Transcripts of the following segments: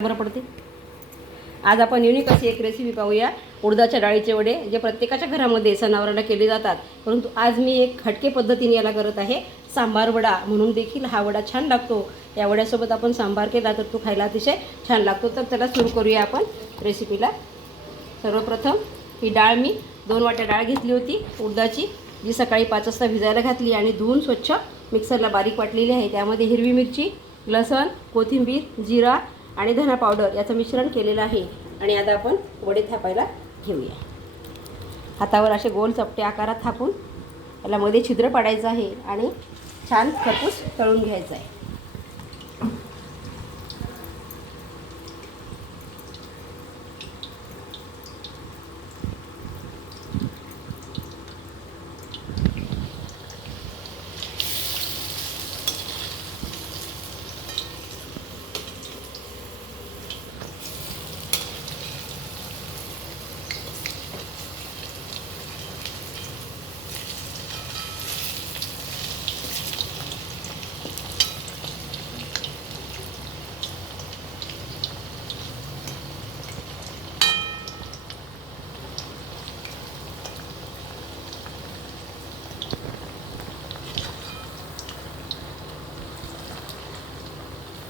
बरं पडते। आज आपण युनिक अशी एक रेसिपी पाहूया, उडदाच्या डाळीचे वडे, जे प्रत्येकाच्या घरामध्ये सणावाराला केले जातात। परंतु आज मी एक हटके पद्धतीने याला करत आहे, सांबार वडा म्हणून देखील हा वडा छान लागतो। या वड्यासोबत आपण सांबार केला तर तो खायला अतिशय छान लागतो। तर चला सुरू करूया आपण रेसिपीला। सर्वप्रथम ही डाळ मी 2 वाट्या डाळ घेतली होती उडदाची, जी सकाळी 5 वाजता भिजायला घातली आणि धुवून स्वच्छ मिक्सरला बारीक वाटलेली आहे। त्यामध्ये हिरवी मिरची, लसण, कोथिंबीर, जिरा आणि धना पावडर याचं मिश्रण केलेलं आहे। आणि आता आपण वडे थापायला घेऊया। हातावर असे गोल चपटे आकारात थापून याला मध्ये छिद्र पाडायचं आहे आणि छान खरपूस तळून घ्यायचं आहे।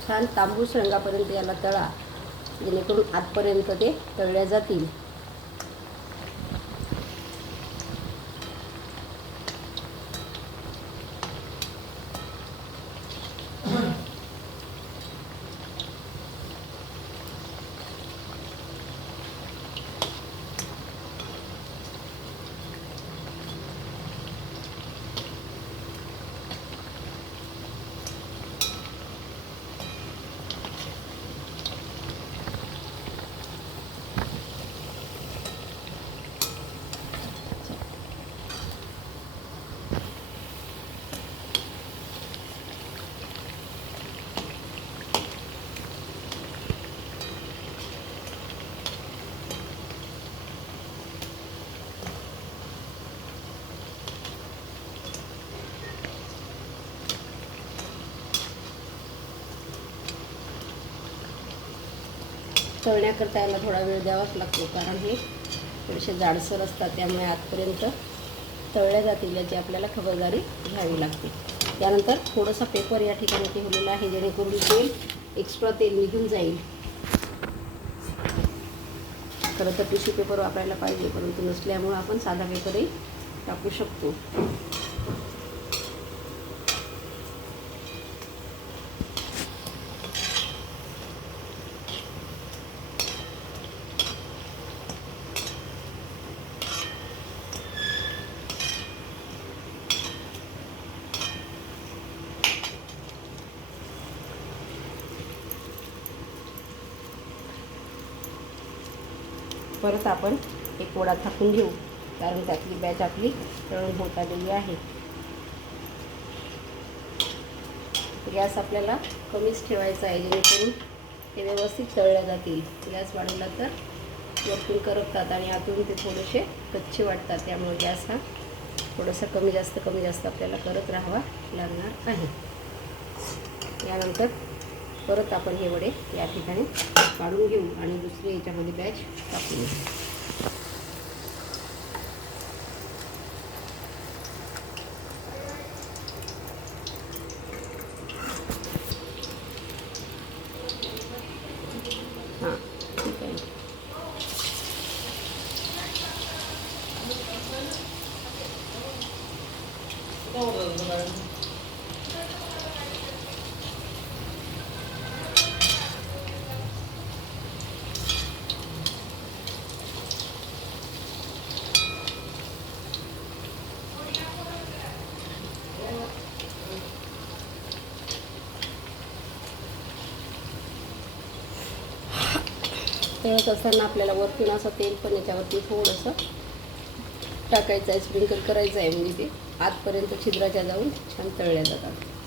छान तांबूस रंगापर्यंत याला तळा, जेणेकरून आतपर्यंत ते तळल्या जातील। तळण्याकरता याला थोडा वेळ द्यावाच लागतो, कारण हे थोडेसे जाडसर असतात, त्यामुळे आतपर्यंत तळल्या जातील याची आपल्याला खबरदारी घ्यावी लागते। त्यानंतर थोडंसं पेपर या ठिकाणी ठेवलेलं आहे, जेणेकरून तेल एक्स्ट्रा तेल निघून जाईल। खरं तर टिश्यू पेपर वापरायला पाहिजे, परंतु नसल्यामुळे आपण साधा पेपरही टाकू शकतो। परत आपण एक वडा थापून घेऊ, कारण त्यातली बॅच आपली तळून होत आलेली आहे। गॅस आपल्याला कमीच ठेवायचा आहे, जेणेकरून ते व्यवस्थित तळल्या जातील। गॅस वाढवला तर वरतून करपतात आणि आतून ते थोडेसे कच्चे वाटतात, त्यामुळे गॅस हा थोडासा कमी जास्त आपल्याला करत राहावा लागणार आहे। यानंतर परत आपण हे वडे या ठिकाणी काढून घेऊ आणि दुसरे याच्यामध्ये बॅच टाकून घेऊ। हां, ठीक आहे। तळत असताना आपल्याला वरतून असं तेल पण याच्यावरती थोडंसं टाकायचं आहे, स्प्रिंकल करायचं आहे, म्हणजे ते आतपर्यंत छिद्राच्या जाऊन छान तळल्या जातात।